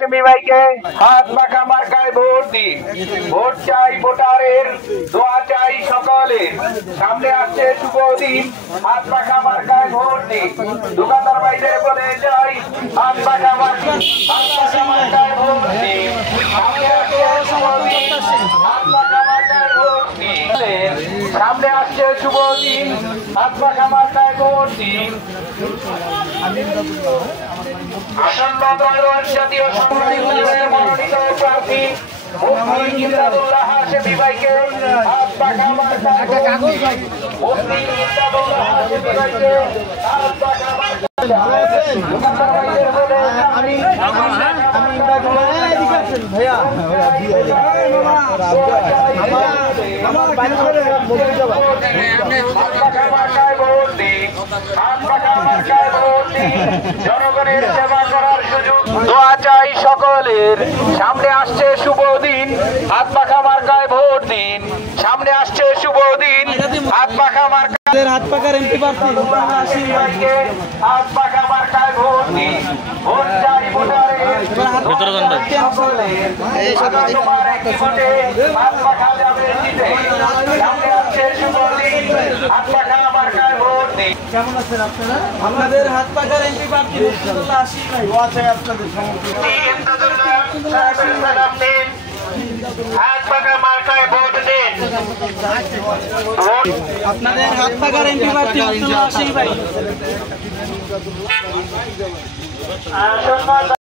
ভাইকে হাত পাখা মার্কায় ভোট দিন। ভোট চাই ভোটারের, দোয়া চাই সকলের। সামনে আসছে শুভ দিন, হাত পাখা মার্কায় ভোট দিন। দোকানদার ভাইদের বলে যাই, হাত পাখা মার্কায় ভোট দিন। সামনে আসছে শুভ দিন, হাত পাখা মার্কায় ভোট দিন। সামনে আসছে শুভ দিন, হাত পাখা মার্কায় ভোট দিন। আসন্ন ত্রয়োদশ জাতীয় সংসদীয় নির্বাচনে মনোনীত প্রার্থী মুফতি ইমদাদুল্লাহ হাশেমী ভাইকে হাত পাখা মার্কায় ভোট দিন। মুফতি ইমদাদুল্লাহ হাশেমী ভাইকে হাত পাখা মার্কায় ভোট দিন। জনগণের সেবা করার সুযোগ, দোয়া চাই সকলের। সামনে আসছে শুভ দিন, হাত পাখা মার্কায় ভোট দিন। সামনে আসছে শুভ দিন, হাত পাখা মার্কায় হাত পাখার এমপি প্রার্থী হাত পাখা মার্কায় ভোট দিন। ভোট চাই ভোটারের, তোমার একটি ভোটে হাত পাখা যাবে জিতে। সামনে আসছে শুভ দিন, হাত পাখা মার্কায় ভোট দিন। কেমন আছেন আপনারা? আপনাদের হাত পাখার এমপি প্রার্থী মুফতিউল্লাহ হাশেমী ভাই আছে আপনাদের সমর্থন। হাত পাখা মার্কায় ভোট দিন। আপনাদের হাত পাখার এমপি প্রার্থী মুফতিউল্লাহ হাশেমী ভাই।